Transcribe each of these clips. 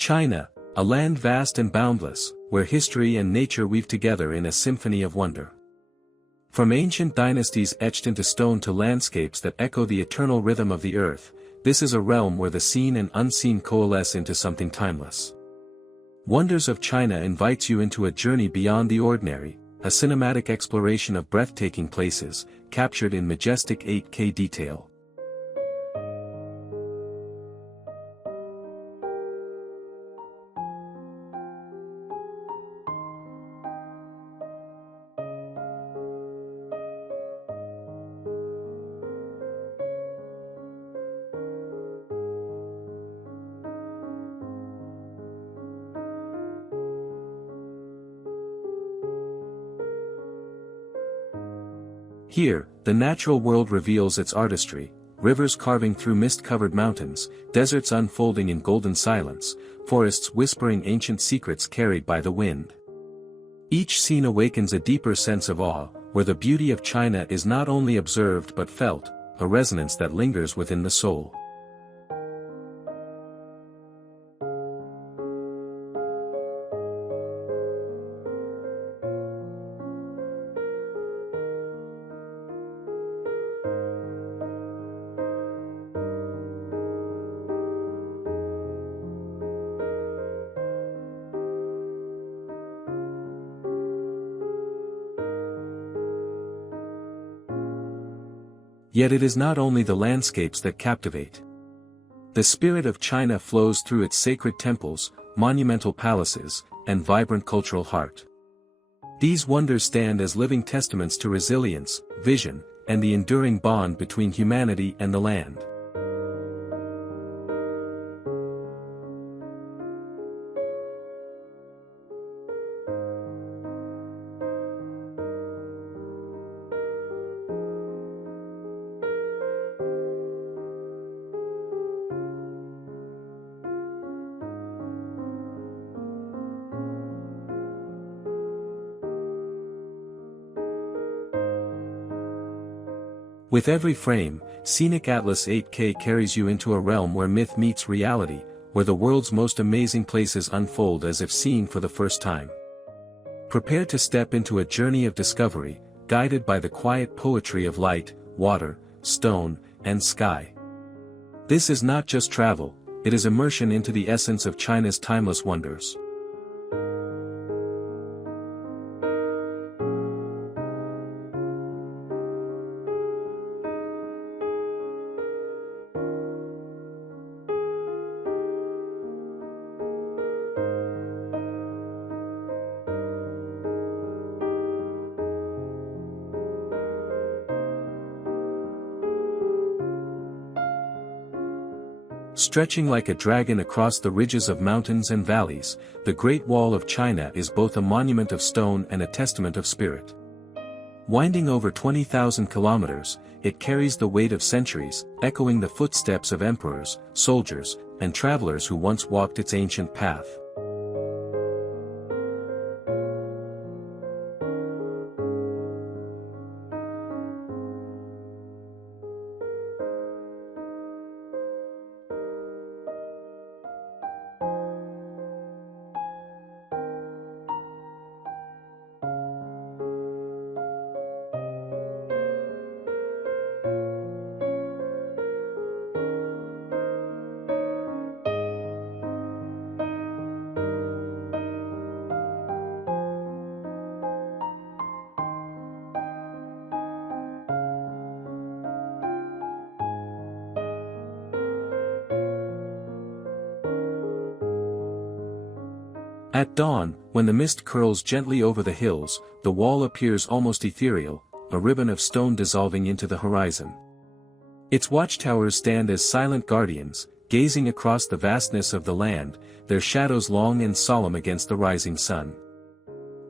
China, a land vast and boundless, where history and nature weave together in a symphony of wonder. From ancient dynasties etched into stone to landscapes that echo the eternal rhythm of the earth, this is a realm where the seen and unseen coalesce into something timeless. Wonders of China invites you into a journey beyond the ordinary, a cinematic exploration of breathtaking places, captured in majestic 8K detail. Here, the natural world reveals its artistry, rivers carving through mist-covered mountains, deserts unfolding in golden silence, forests whispering ancient secrets carried by the wind. Each scene awakens a deeper sense of awe, where the beauty of China is not only observed but felt, a resonance that lingers within the soul. Yet it is not only the landscapes that captivate. The spirit of China flows through its sacred temples, monumental palaces, and vibrant cultural heart. These wonders stand as living testaments to resilience, vision, and the enduring bond between humanity and the land. With every frame, Scenic Atlas 8K carries you into a realm where myth meets reality, where the world's most amazing places unfold as if seen for the first time. Prepare to step into a journey of discovery, guided by the quiet poetry of light, water, stone, and sky. This is not just travel, it is immersion into the essence of China's timeless wonders. Stretching like a dragon across the ridges of mountains and valleys, the Great Wall of China is both a monument of stone and a testament of spirit. Winding over 20,000 kilometers, it carries the weight of centuries, echoing the footsteps of emperors, soldiers, and travelers who once walked its ancient path. At dawn, when the mist curls gently over the hills, the wall appears almost ethereal, a ribbon of stone dissolving into the horizon. Its watchtowers stand as silent guardians, gazing across the vastness of the land, their shadows long and solemn against the rising sun.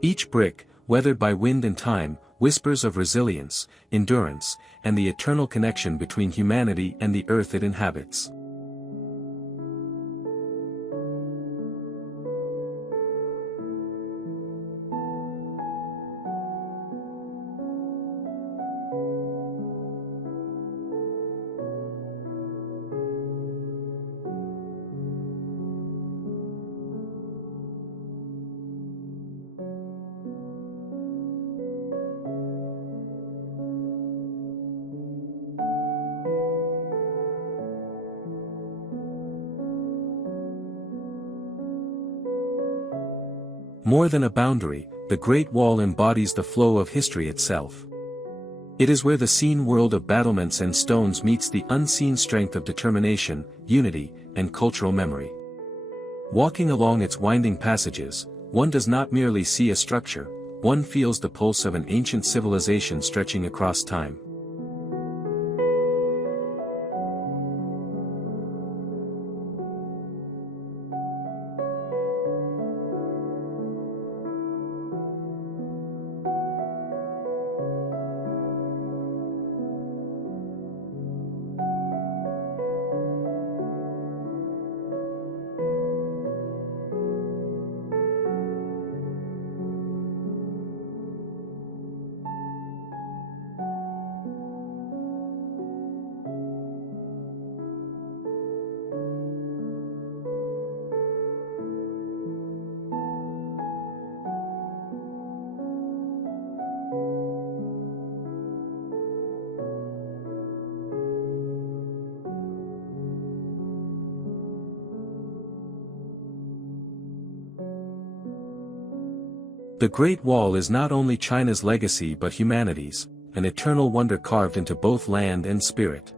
Each brick, weathered by wind and time, whispers of resilience, endurance, and the eternal connection between humanity and the earth it inhabits. More than a boundary, the Great Wall embodies the flow of history itself. It is where the seen world of battlements and stones meets the unseen strength of determination, unity, and cultural memory. Walking along its winding passages, one does not merely see a structure, one feels the pulse of an ancient civilization stretching across time. The Great Wall is not only China's legacy but humanity's, an eternal wonder carved into both land and spirit.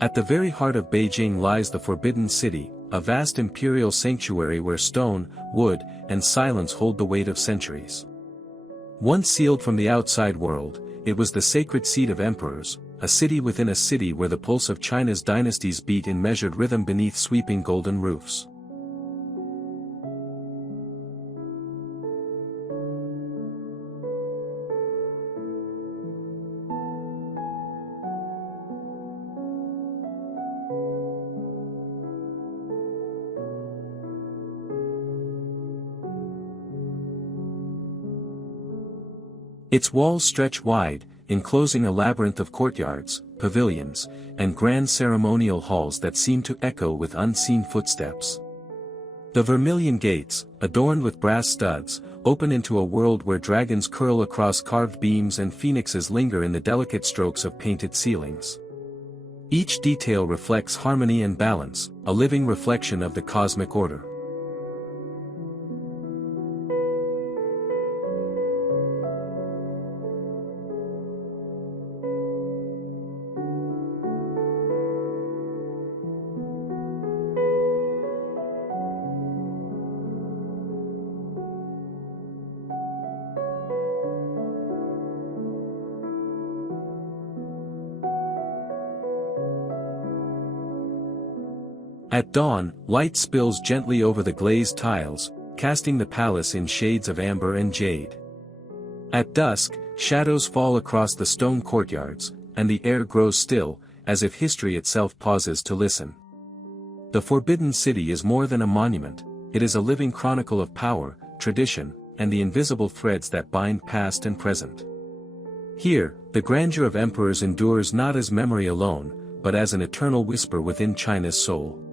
At the very heart of Beijing lies the Forbidden City, a vast imperial sanctuary where stone, wood, and silence hold the weight of centuries. Once sealed from the outside world, it was the sacred seat of emperors, a city within a city where the pulse of China's dynasties beat in measured rhythm beneath sweeping golden roofs. Its walls stretch wide, enclosing a labyrinth of courtyards, pavilions, and grand ceremonial halls that seem to echo with unseen footsteps. The vermilion gates, adorned with brass studs, open into a world where dragons curl across carved beams and phoenixes linger in the delicate strokes of painted ceilings. Each detail reflects harmony and balance, a living reflection of the cosmic order. At dawn, light spills gently over the glazed tiles, casting the palace in shades of amber and jade. At dusk, shadows fall across the stone courtyards, and the air grows still, as if history itself pauses to listen. The Forbidden City is more than a monument, it is a living chronicle of power, tradition, and the invisible threads that bind past and present. Here, the grandeur of emperors endures not as memory alone, but as an eternal whisper within China's soul.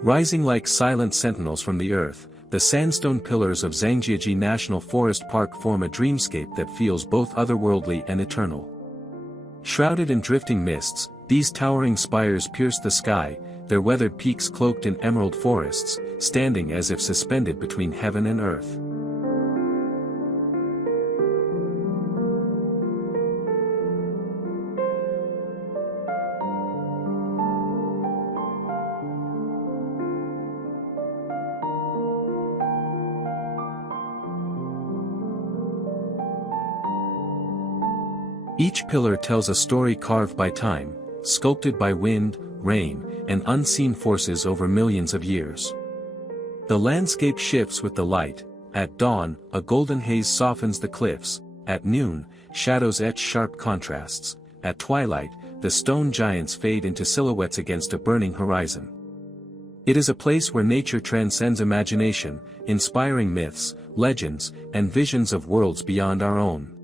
Rising like silent sentinels from the earth, the sandstone pillars of Zhangjiajie National Forest Park form a dreamscape that feels both otherworldly and eternal. Shrouded in drifting mists, these towering spires pierce the sky, their weathered peaks cloaked in emerald forests, standing as if suspended between heaven and earth. Each pillar tells a story carved by time, sculpted by wind, rain, and unseen forces over millions of years. The landscape shifts with the light. At dawn, a golden haze softens the cliffs. At noon, shadows etch sharp contrasts. At twilight, the stone giants fade into silhouettes against a burning horizon. It is a place where nature transcends imagination, inspiring myths, legends, and visions of worlds beyond our own.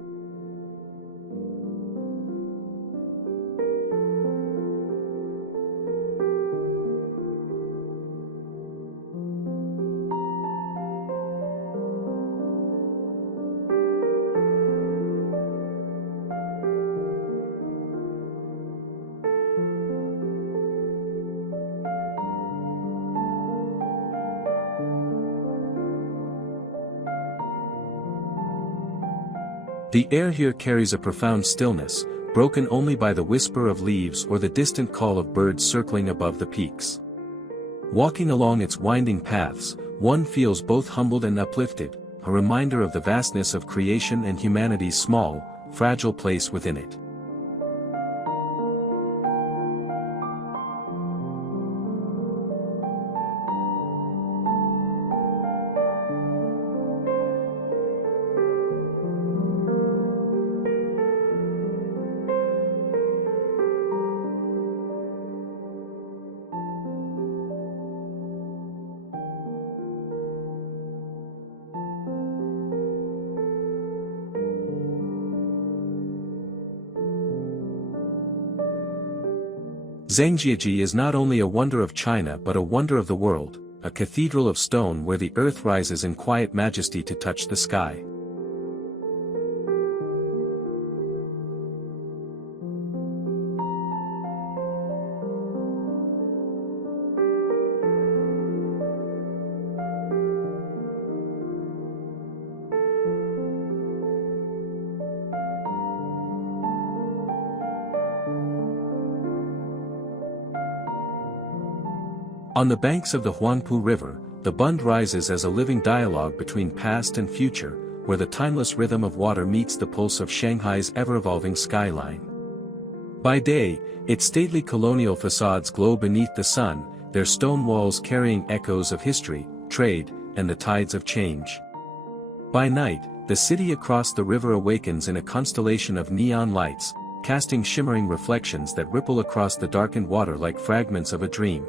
The air here carries a profound stillness, broken only by the whisper of leaves or the distant call of birds circling above the peaks. Walking along its winding paths, one feels both humbled and uplifted, a reminder of the vastness of creation and humanity's small, fragile place within it. Zhangjiajie is not only a wonder of China but a wonder of the world, a cathedral of stone where the earth rises in quiet majesty to touch the sky. On the banks of the Huangpu River, the Bund rises as a living dialogue between past and future, where the timeless rhythm of water meets the pulse of Shanghai's ever-evolving skyline. By day, its stately colonial facades glow beneath the sun, their stone walls carrying echoes of history, trade, and the tides of change. By night, the city across the river awakens in a constellation of neon lights, casting shimmering reflections that ripple across the darkened water like fragments of a dream.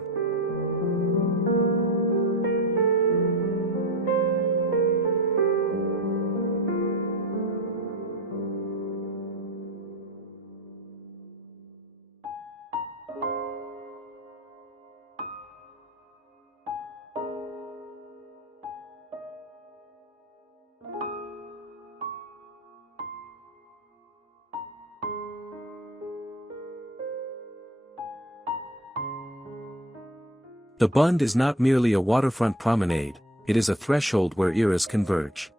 The Bund is not merely a waterfront promenade, it is a threshold where eras converge.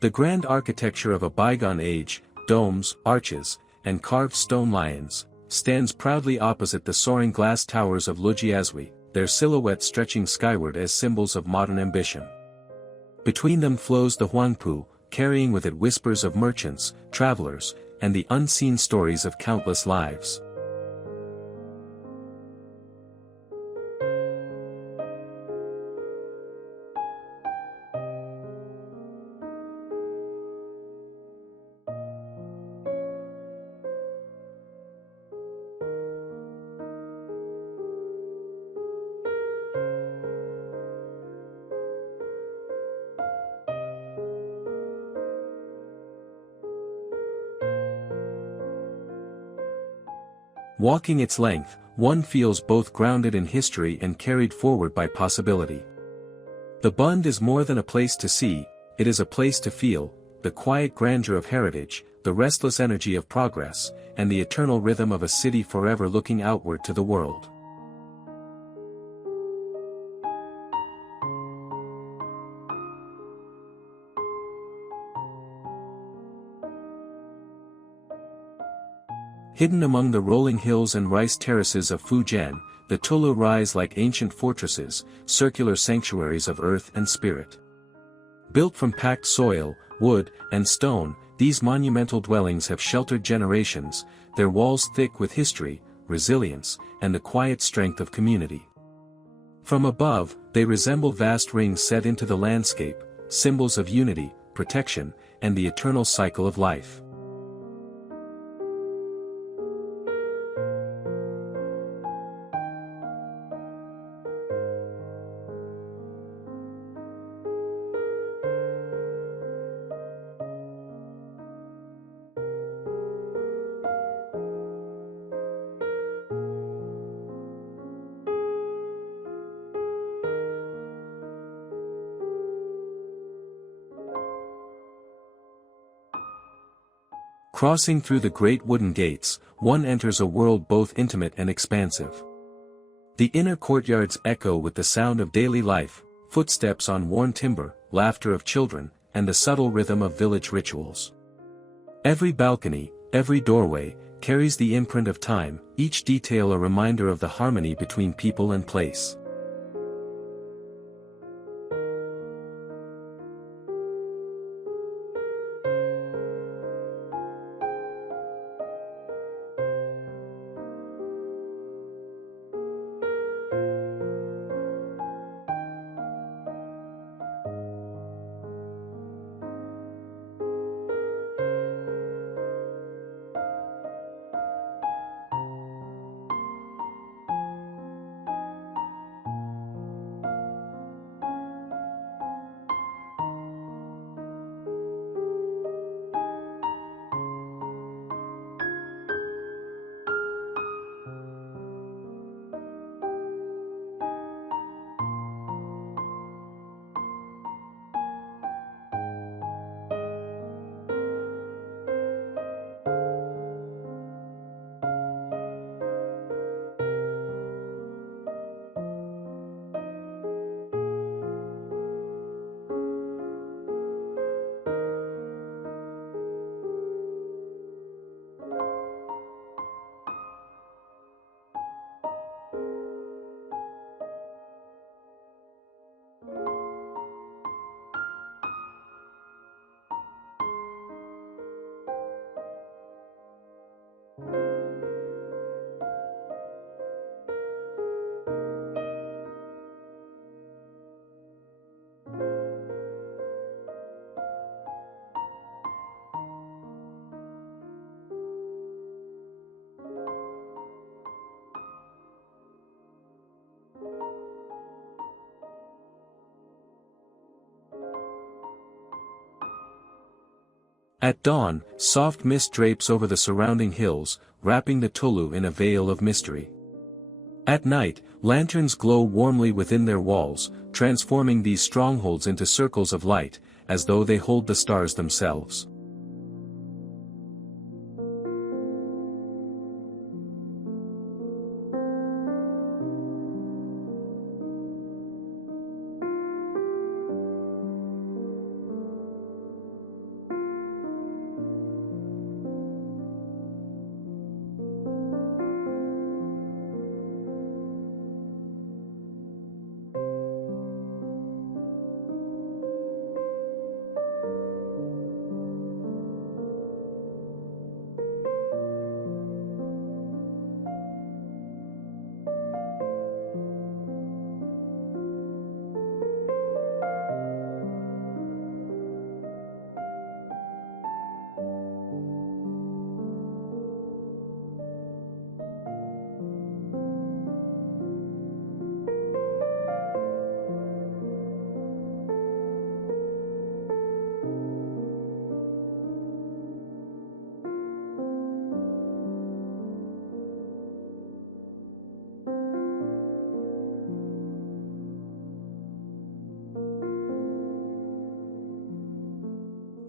The grand architecture of a bygone age, domes, arches, and carved stone lions, stands proudly opposite the soaring glass towers of Zhangjiajie, their silhouettes stretching skyward as symbols of modern ambition. Between them flows the Huangpu, carrying with it whispers of merchants, travelers, and the unseen stories of countless lives. Walking its length, one feels both grounded in history and carried forward by possibility. The Bund is more than a place to see, it is a place to feel, the quiet grandeur of heritage, the restless energy of progress, and the eternal rhythm of a city forever looking outward to the world. Hidden among the rolling hills and rice terraces of Fujian, the Tulou rise like ancient fortresses, circular sanctuaries of earth and spirit. Built from packed soil, wood, and stone, these monumental dwellings have sheltered generations, their walls thick with history, resilience, and the quiet strength of community. From above, they resemble vast rings set into the landscape, symbols of unity, protection, and the eternal cycle of life. Crossing through the great wooden gates, one enters a world both intimate and expansive. The inner courtyards echo with the sound of daily life, footsteps on worn timber, laughter of children, and the subtle rhythm of village rituals. Every balcony, every doorway, carries the imprint of time, each detail a reminder of the harmony between people and place. At dawn, soft mist drapes over the surrounding hills, wrapping the Tulou in a veil of mystery. At night, lanterns glow warmly within their walls, transforming these strongholds into circles of light, as though they hold the stars themselves.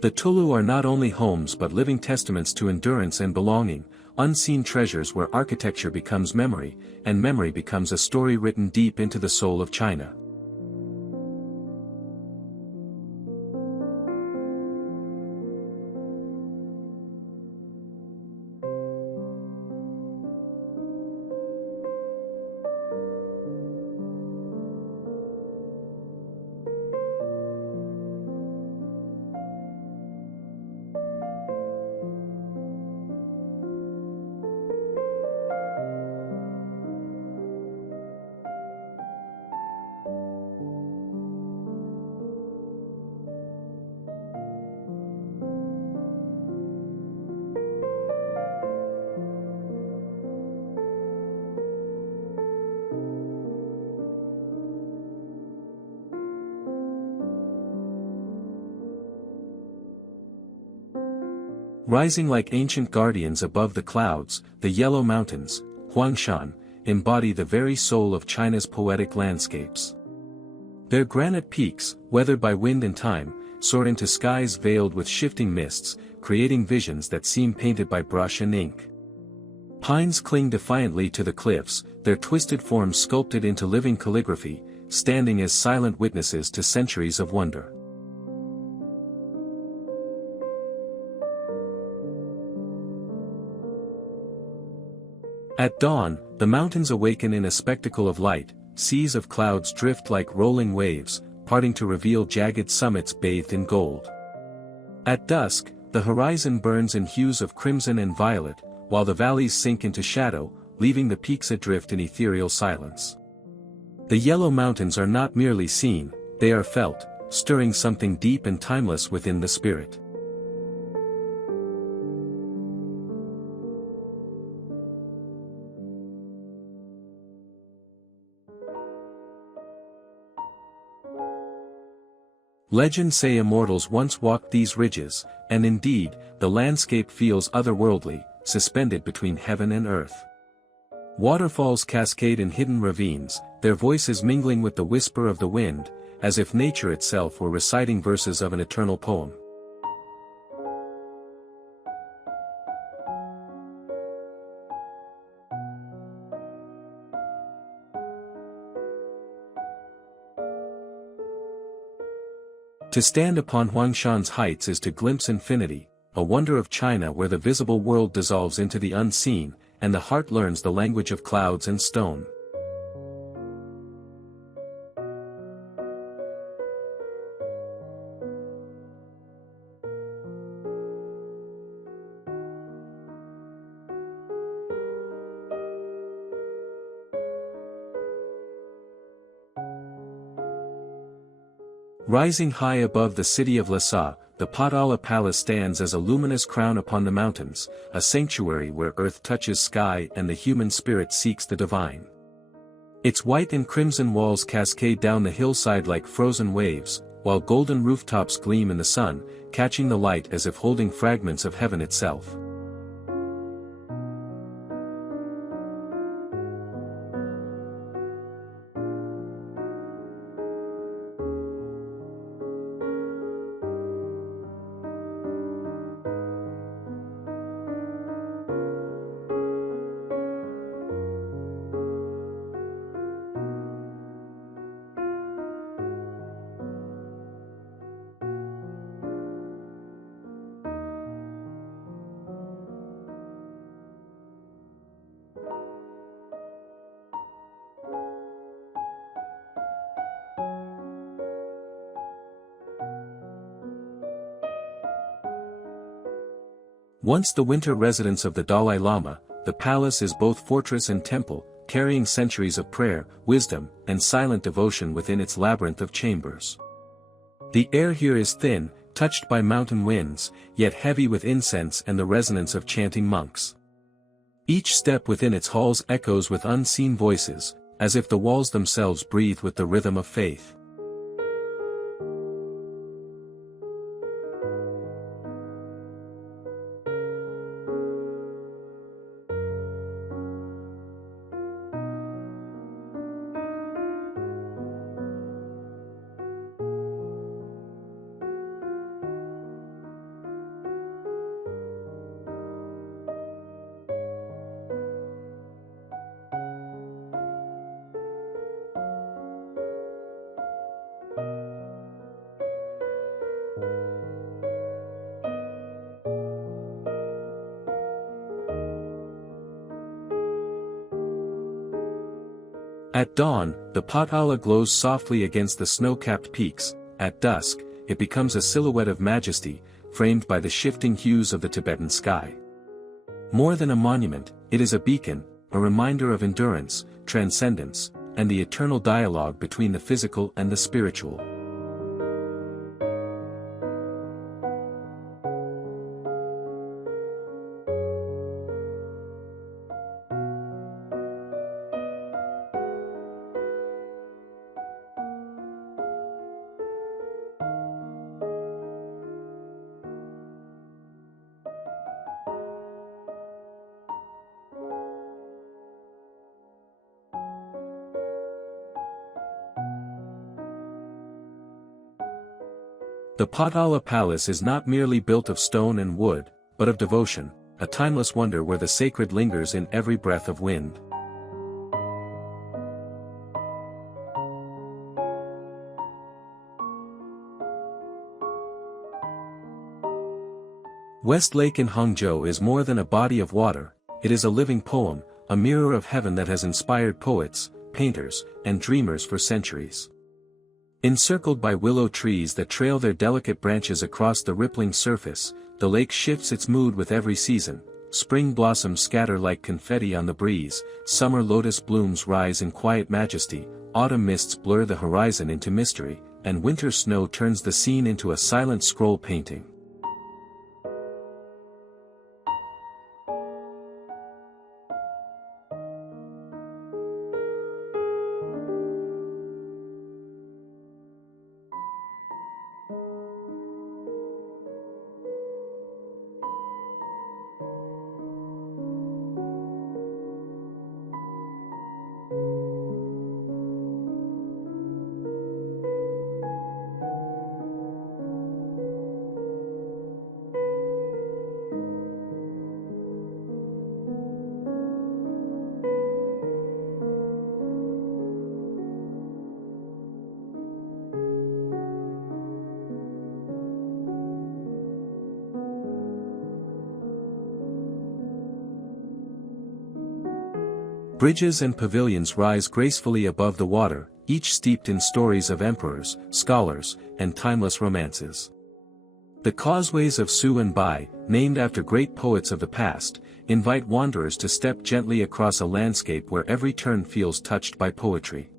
The Tulou are not only homes but living testaments to endurance and belonging, unseen treasures where architecture becomes memory, and memory becomes a story written deep into the soul of China. Rising like ancient guardians above the clouds, the Yellow Mountains, Huangshan, embody the very soul of China's poetic landscapes. Their granite peaks, weathered by wind and time, soar into skies veiled with shifting mists, creating visions that seem painted by brush and ink. Pines cling defiantly to the cliffs, their twisted forms sculpted into living calligraphy, standing as silent witnesses to centuries of wonder. At dawn, the mountains awaken in a spectacle of light, seas of clouds drift like rolling waves, parting to reveal jagged summits bathed in gold. At dusk, the horizon burns in hues of crimson and violet, while the valleys sink into shadow, leaving the peaks adrift in ethereal silence. The Yellow Mountains are not merely seen, they are felt, stirring something deep and timeless within the spirit. Legends say immortals once walked these ridges, and indeed, the landscape feels otherworldly, suspended between heaven and earth. Waterfalls cascade in hidden ravines, their voices mingling with the whisper of the wind, as if nature itself were reciting verses of an eternal poem. To stand upon Huangshan's heights is to glimpse infinity, a wonder of China where the visible world dissolves into the unseen, and the heart learns the language of clouds and stone. Rising high above the city of Leshan, the Potala Palace stands as a luminous crown upon the mountains, a sanctuary where earth touches sky and the human spirit seeks the divine. Its white and crimson walls cascade down the hillside like frozen waves, while golden rooftops gleam in the sun, catching the light as if holding fragments of heaven itself. Once the winter residence of the Dalai Lama, the palace is both fortress and temple, carrying centuries of prayer, wisdom, and silent devotion within its labyrinth of chambers. The air here is thin, touched by mountain winds, yet heavy with incense and the resonance of chanting monks. Each step within its halls echoes with unseen voices, as if the walls themselves breathe with the rhythm of faith. At dawn, the Potala glows softly against the snow-capped peaks. At dusk, it becomes a silhouette of majesty, framed by the shifting hues of the Tibetan sky. More than a monument, it is a beacon, a reminder of endurance, transcendence, and the eternal dialogue between the physical and the spiritual. The Potala Palace is not merely built of stone and wood, but of devotion, a timeless wonder where the sacred lingers in every breath of wind. West Lake in Hangzhou is more than a body of water, it is a living poem, a mirror of heaven that has inspired poets, painters, and dreamers for centuries. Encircled by willow trees that trail their delicate branches across the rippling surface, the lake shifts its mood with every season. Spring blossoms scatter like confetti on the breeze, summer lotus blooms rise in quiet majesty, autumn mists blur the horizon into mystery, and winter snow turns the scene into a silent scroll painting. Bridges and pavilions rise gracefully above the water, each steeped in stories of emperors, scholars, and timeless romances. The causeways of Su and Bai, named after great poets of the past, invite wanderers to step gently across a landscape where every turn feels touched by poetry.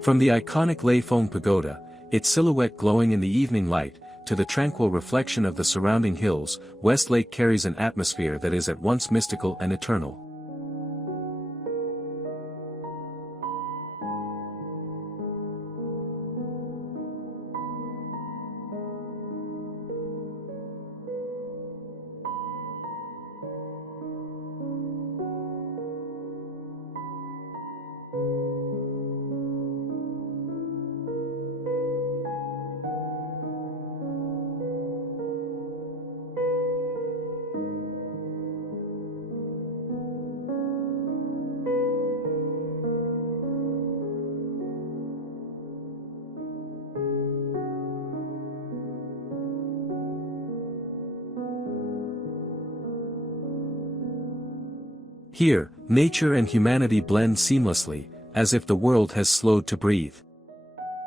From the iconic Leifeng Pagoda, its silhouette glowing in the evening light, to the tranquil reflection of the surrounding hills, West Lake carries an atmosphere that is at once mystical and eternal. Here, nature and humanity blend seamlessly, as if the world has slowed to breathe.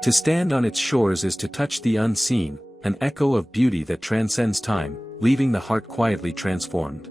To stand on its shores is to touch the unseen, an echo of beauty that transcends time, leaving the heart quietly transformed.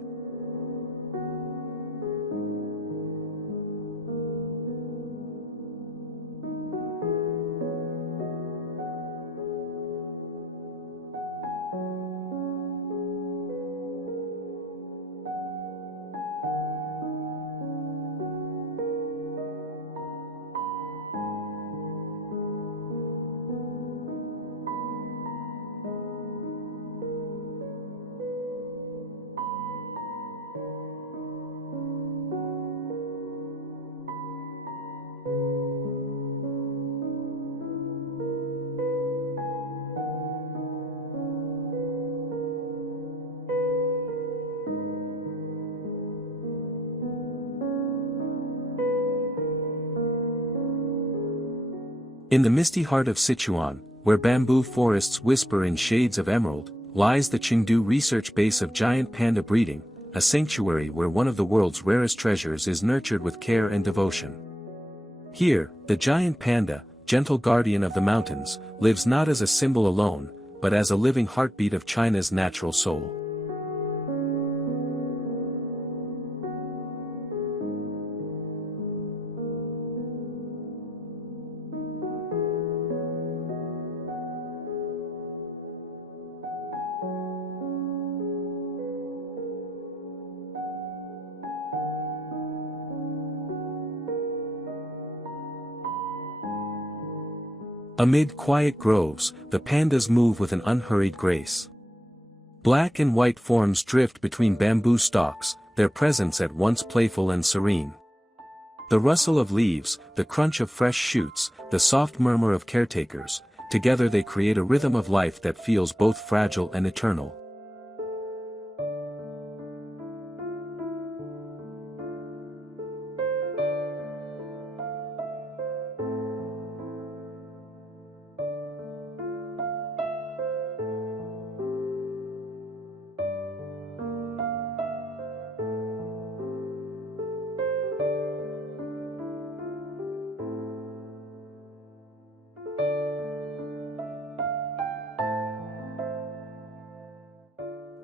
In the misty heart of Sichuan, where bamboo forests whisper in shades of emerald, lies the Chengdu research base of giant panda breeding, a sanctuary where one of the world's rarest treasures is nurtured with care and devotion. Here, the giant panda, gentle guardian of the mountains, lives not as a symbol alone, but as a living heartbeat of China's natural soul. Amid quiet groves, the pandas move with an unhurried grace. Black and white forms drift between bamboo stalks, their presence at once playful and serene. The rustle of leaves, the crunch of fresh shoots, the soft murmur of caretakers, together they create a rhythm of life that feels both fragile and eternal.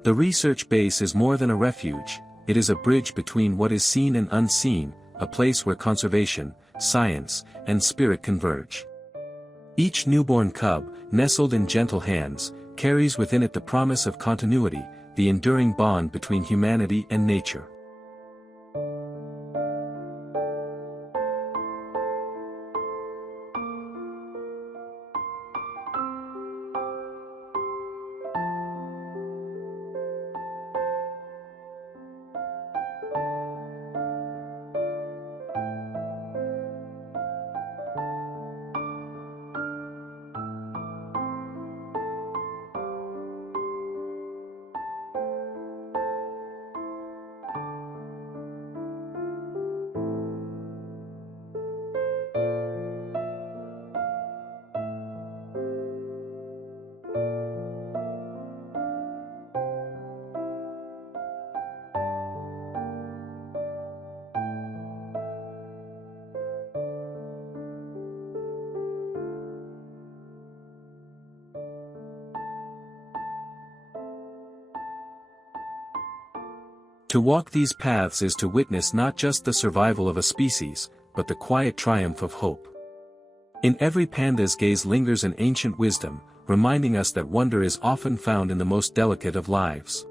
The research base is more than a refuge, it is a bridge between what is seen and unseen, a place where conservation, science, and spirit converge. Each newborn cub, nestled in gentle hands, carries within it the promise of continuity, the enduring bond between humanity and nature. To walk these paths is to witness not just the survival of a species, but the quiet triumph of hope. In every panda's gaze lingers an ancient wisdom, reminding us that wonder is often found in the most delicate of lives.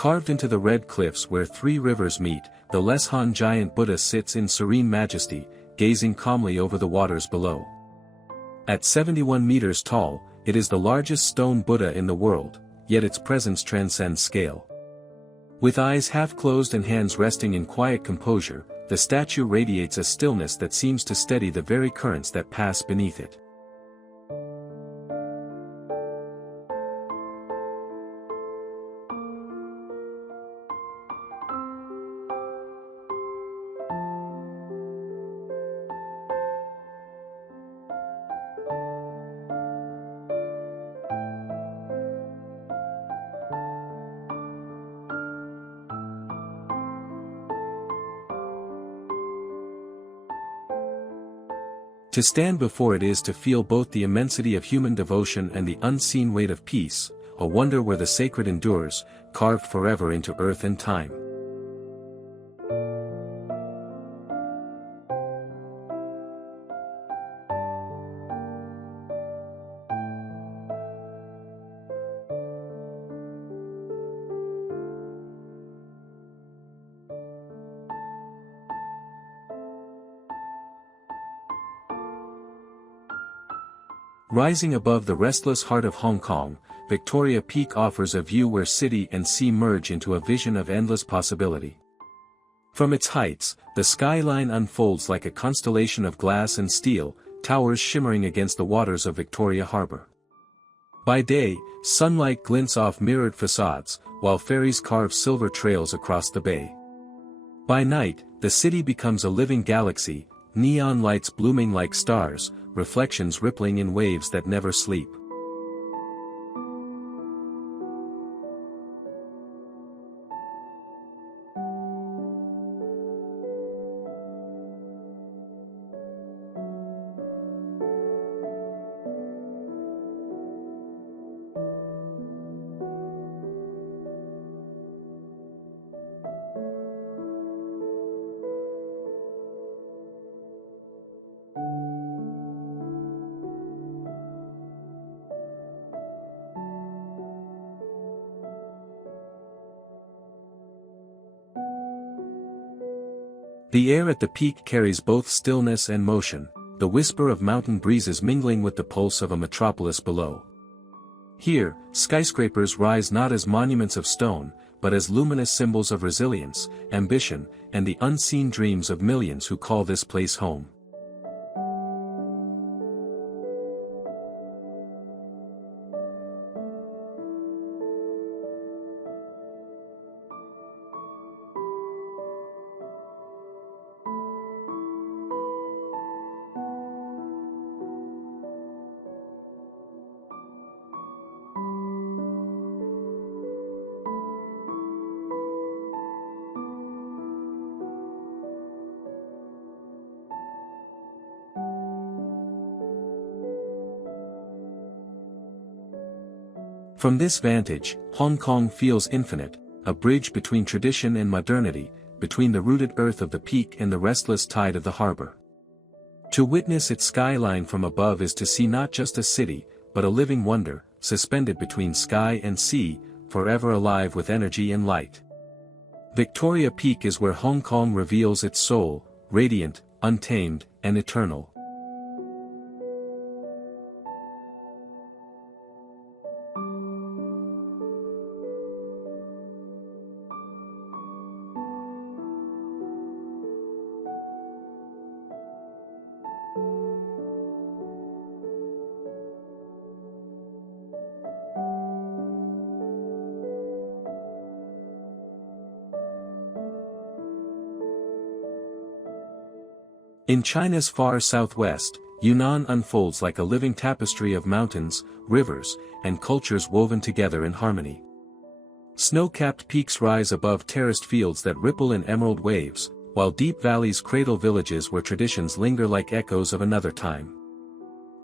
Carved into the red cliffs where three rivers meet, the Leshan giant Buddha sits in serene majesty, gazing calmly over the waters below. At 71 meters tall, it is the largest stone Buddha in the world, yet its presence transcends scale. With eyes half closed and hands resting in quiet composure, the statue radiates a stillness that seems to steady the very currents that pass beneath it. To stand before it is to feel both the immensity of human devotion and the unseen weight of peace, a wonder where the sacred endures, carved forever into earth and time. Rising above the restless heart of Hong Kong, Victoria Peak offers a view where city and sea merge into a vision of endless possibility. From its heights, the skyline unfolds like a constellation of glass and steel, towers shimmering against the waters of Victoria Harbour. By day, sunlight glints off mirrored facades, while ferries carve silver trails across the bay. By night, the city becomes a living galaxy, neon lights blooming like stars, reflections rippling in waves that never sleep. The air at the peak carries both stillness and motion, the whisper of mountain breezes mingling with the pulse of a metropolis below. Here, skyscrapers rise not as monuments of stone, but as luminous symbols of resilience, ambition, and the unseen dreams of millions who call this place home. From this vantage, Hong Kong feels infinite, a bridge between tradition and modernity, between the rooted earth of the peak and the restless tide of the harbor. To witness its skyline from above is to see not just a city, but a living wonder, suspended between sky and sea, forever alive with energy and light. Victoria Peak is where Hong Kong reveals its soul, radiant, untamed, and eternal. In China's far southwest, Yunnan unfolds like a living tapestry of mountains, rivers, and cultures woven together in harmony. Snow-capped peaks rise above terraced fields that ripple in emerald waves, while deep valleys cradle villages where traditions linger like echoes of another time.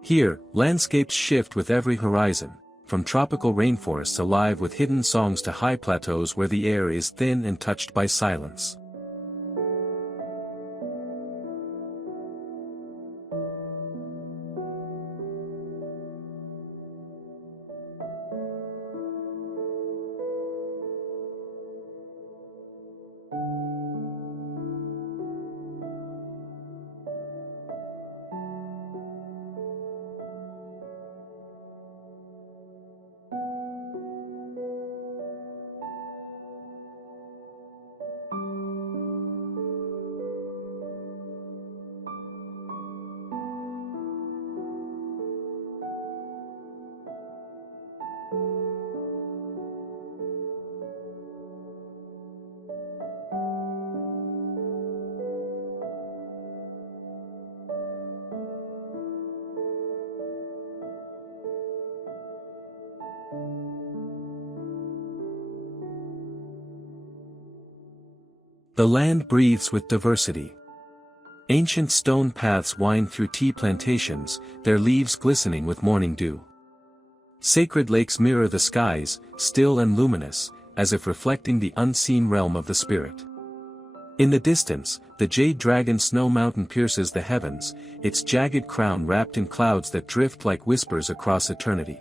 Here, landscapes shift with every horizon, from tropical rainforests alive with hidden songs to high plateaus where the air is thin and touched by silence. The land breathes with diversity. Ancient stone paths wind through tea plantations, their leaves glistening with morning dew. Sacred lakes mirror the skies, still and luminous, as if reflecting the unseen realm of the spirit. In the distance, the Jade Dragon Snow Mountain pierces the heavens, its jagged crown wrapped in clouds that drift like whispers across eternity.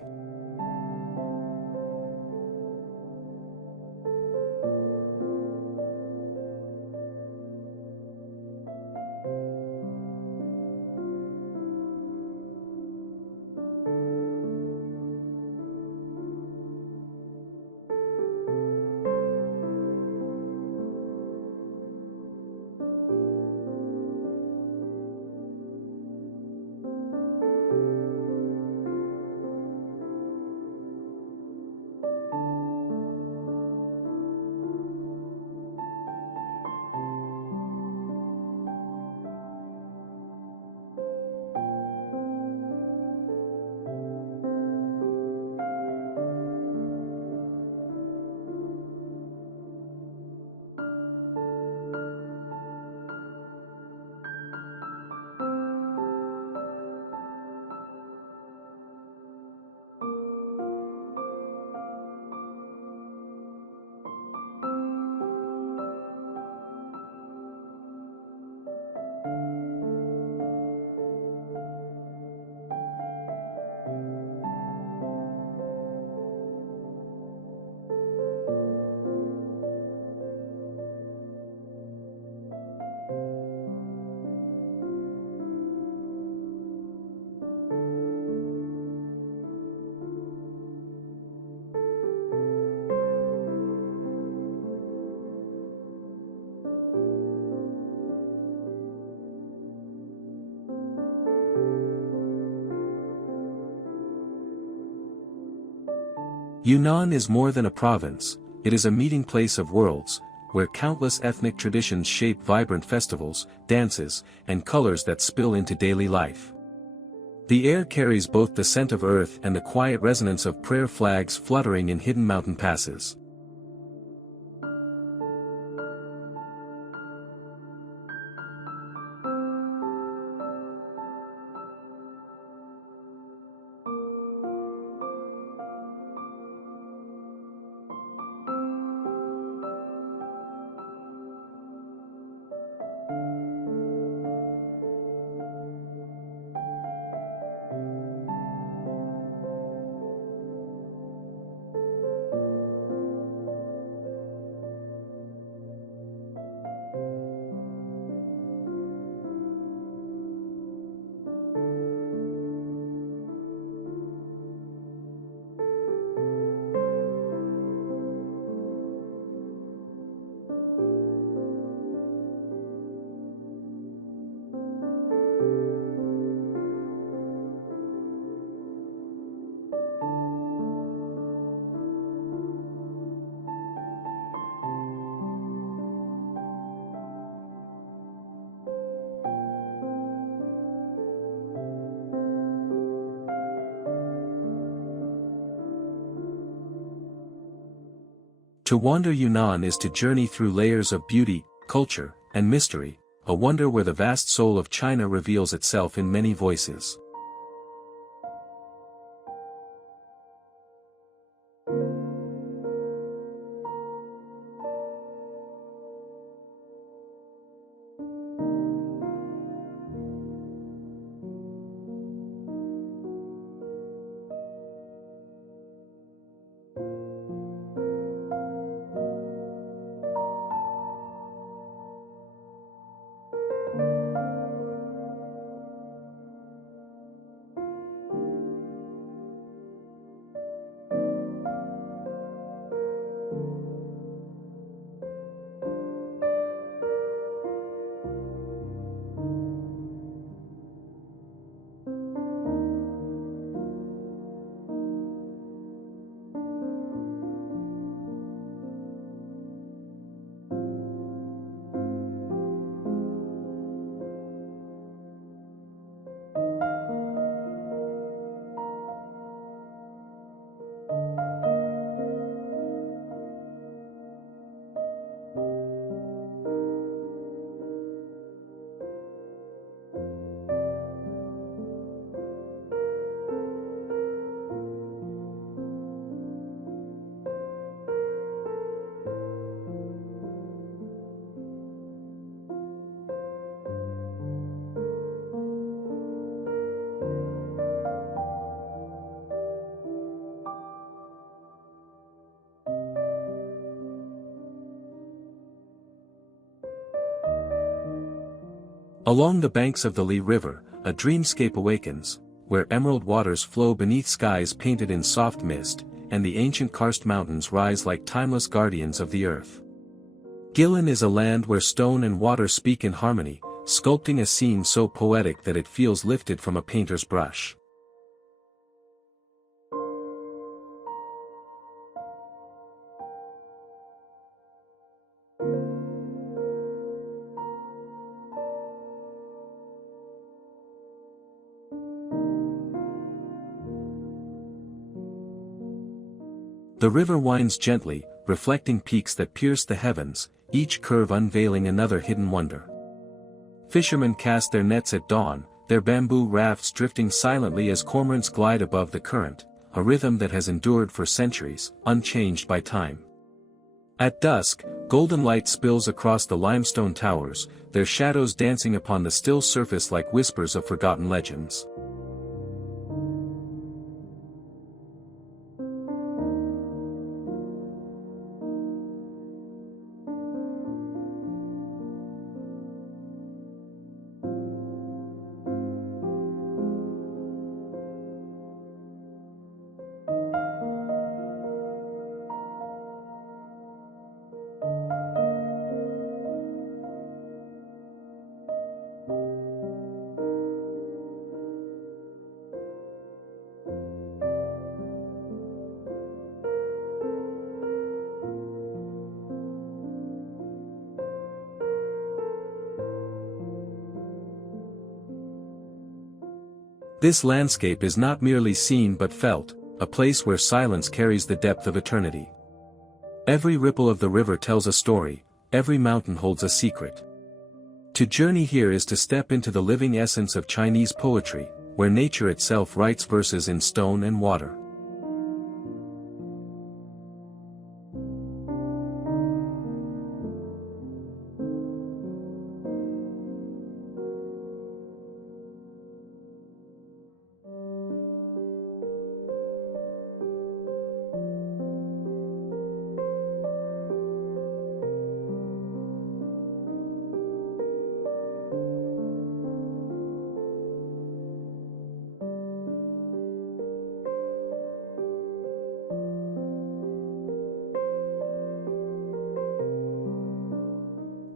Yunnan is more than a province, it is a meeting place of worlds, where countless ethnic traditions shape vibrant festivals, dances, and colors that spill into daily life. The air carries both the scent of earth and the quiet resonance of prayer flags fluttering in hidden mountain passes. To wander Yunnan is to journey through layers of beauty, culture, and mystery, a wonder where the vast soul of China reveals itself in many voices. Along the banks of the Li River, a dreamscape awakens, where emerald waters flow beneath skies painted in soft mist, and the ancient karst mountains rise like timeless guardians of the earth. Guilin is a land where stone and water speak in harmony, sculpting a scene so poetic that it feels lifted from a painter's brush. The river winds gently, reflecting peaks that pierce the heavens, each curve unveiling another hidden wonder. Fishermen cast their nets at dawn, their bamboo rafts drifting silently as cormorants glide above the current, a rhythm that has endured for centuries, unchanged by time. At dusk, golden light spills across the limestone towers, their shadows dancing upon the still surface like whispers of forgotten legends. This landscape is not merely seen but felt, a place where silence carries the depth of eternity. Every ripple of the river tells a story, every mountain holds a secret. To journey here is to step into the living essence of Chinese poetry, where nature itself writes verses in stone and water.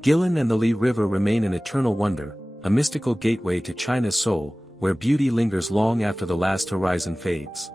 Guilin and the Li River remain an eternal wonder, a mystical gateway to China's soul, where beauty lingers long after the last horizon fades.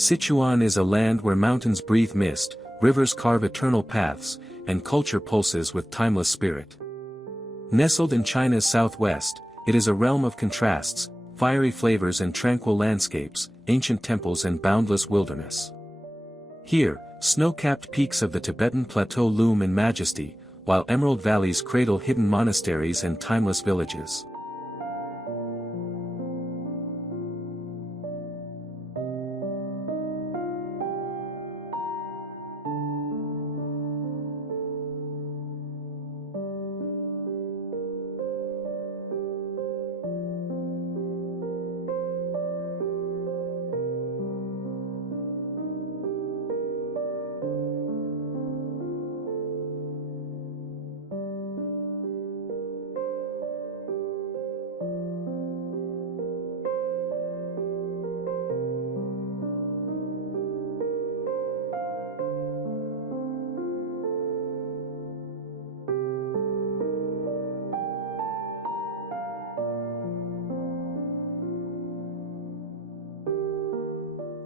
Sichuan is a land where mountains breathe mist, rivers carve eternal paths, and culture pulses with timeless spirit. Nestled in China's southwest, it is a realm of contrasts, fiery flavors and tranquil landscapes, ancient temples and boundless wilderness. Here, snow-capped peaks of the Tibetan plateau loom in majesty, while emerald valleys cradle hidden monasteries and timeless villages.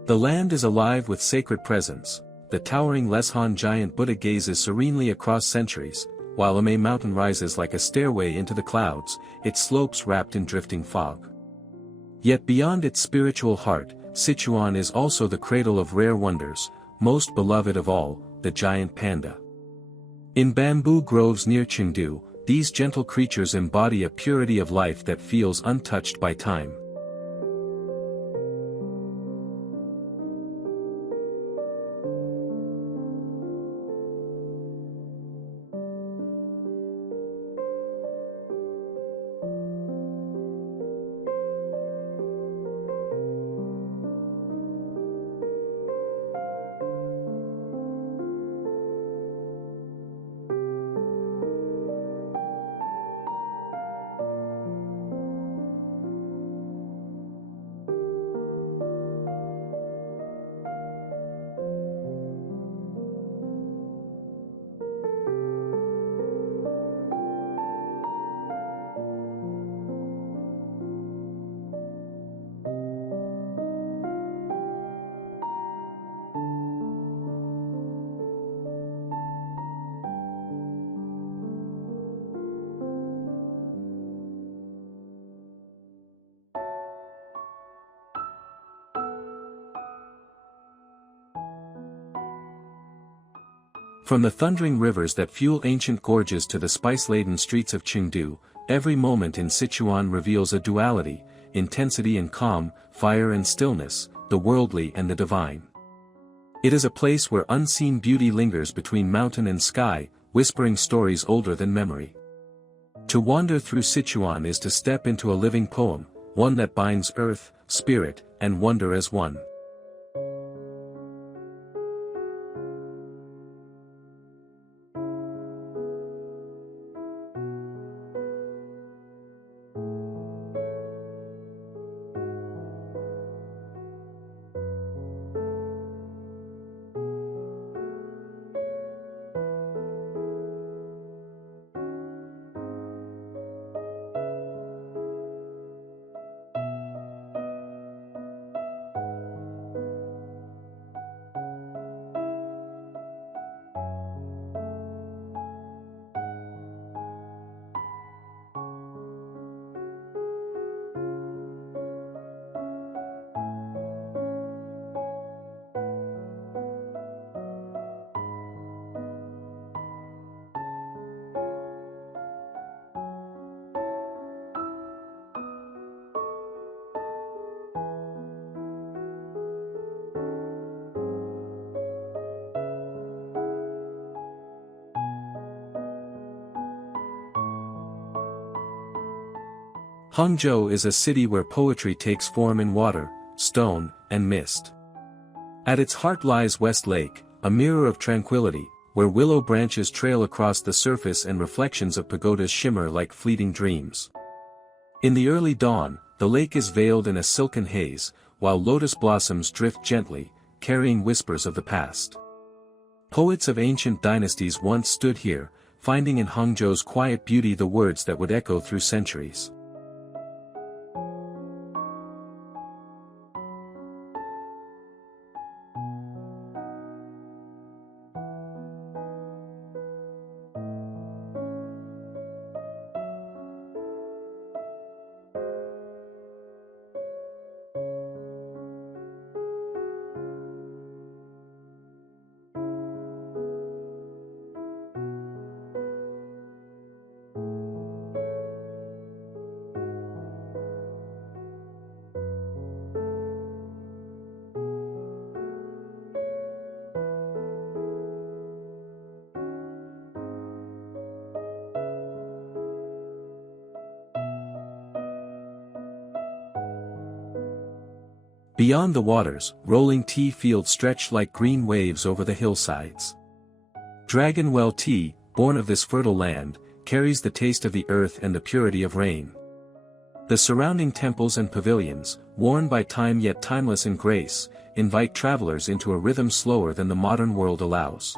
The land is alive with sacred presence. The towering Leshan giant Buddha gazes serenely across centuries, while a May mountain rises like a stairway into the clouds, its slopes wrapped in drifting fog. Yet beyond its spiritual heart, Sichuan is also the cradle of rare wonders, most beloved of all, the giant panda. In bamboo groves near Chengdu, these gentle creatures embody a purity of life that feels untouched by time. From the thundering rivers that fuel ancient gorges to the spice-laden streets of Chengdu, every moment in Sichuan reveals a duality, intensity and calm, fire and stillness, the worldly and the divine. It is a place where unseen beauty lingers between mountain and sky, whispering stories older than memory. To wander through Sichuan is to step into a living poem, one that binds earth, spirit, and wonder as one. Hangzhou is a city where poetry takes form in water, stone, and mist. At its heart lies West Lake, a mirror of tranquility, where willow branches trail across the surface and reflections of pagodas shimmer like fleeting dreams. In the early dawn, the lake is veiled in a silken haze, while lotus blossoms drift gently, carrying whispers of the past. Poets of ancient dynasties once stood here, finding in Hangzhou's quiet beauty the words that would echo through centuries. Beyond the waters, rolling tea fields stretch like green waves over the hillsides. Dragonwell tea, born of this fertile land, carries the taste of the earth and the purity of rain. The surrounding temples and pavilions, worn by time yet timeless in grace, invite travelers into a rhythm slower than the modern world allows.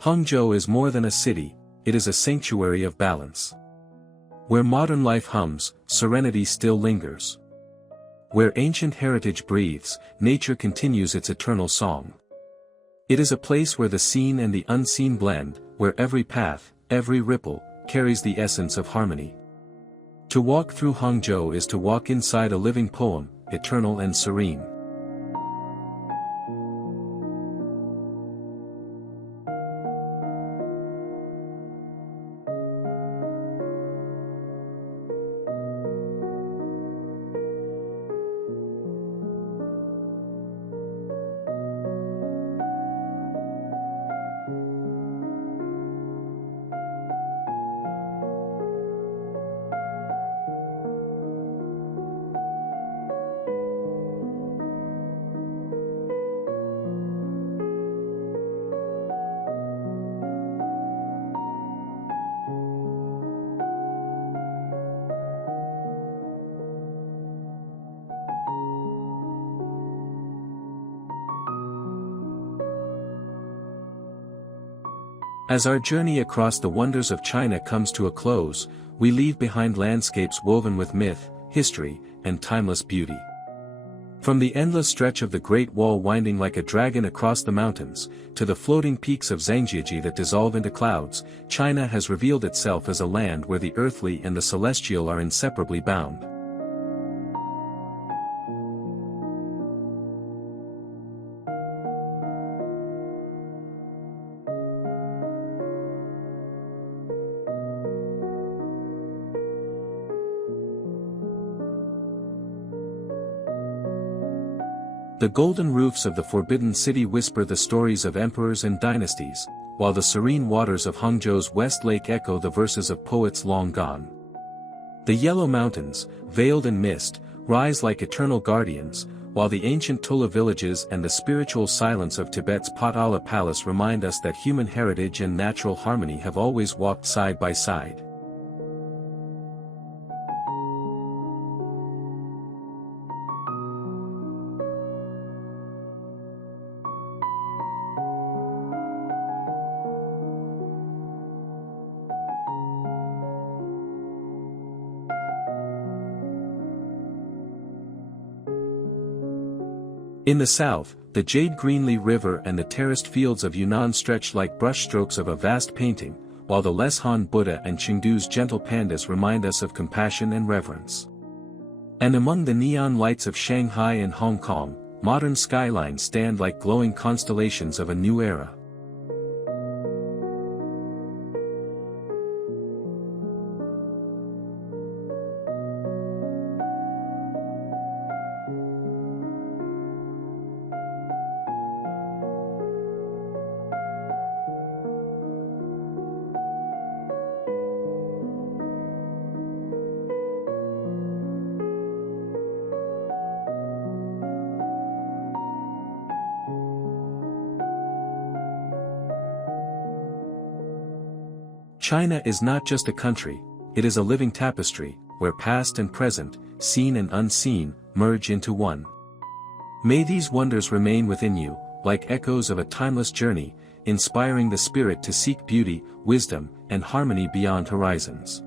Hangzhou is more than a city, it is a sanctuary of balance. Where modern life hums, serenity still lingers. Where ancient heritage breathes, nature continues its eternal song. It is a place where the seen and the unseen blend, where every path, every ripple, carries the essence of harmony. To walk through Hangzhou is to walk inside a living poem, eternal and serene. As our journey across the wonders of China comes to a close, we leave behind landscapes woven with myth, history, and timeless beauty. From the endless stretch of the Great Wall winding like a dragon across the mountains, to the floating peaks of Zhangjiajie that dissolve into clouds, China has revealed itself as a land where the earthly and the celestial are inseparably bound. The golden roofs of the Forbidden City whisper the stories of emperors and dynasties, while the serene waters of Hangzhou's West Lake echo the verses of poets long gone. The yellow mountains, veiled in mist, rise like eternal guardians, while the ancient Tulou villages and the spiritual silence of Tibet's Potala Palace remind us that human heritage and natural harmony have always walked side by side. In the south, the jade Guilin Li River and the terraced fields of Yunnan stretch like brushstrokes of a vast painting, while the Leshan Buddha and Chengdu's gentle pandas remind us of compassion and reverence. And among the neon lights of Shanghai and Hong Kong, modern skylines stand like glowing constellations of a new era. China is not just a country, it is a living tapestry, where past and present, seen and unseen, merge into one. May these wonders remain within you, like echoes of a timeless journey, inspiring the spirit to seek beauty, wisdom, and harmony beyond horizons.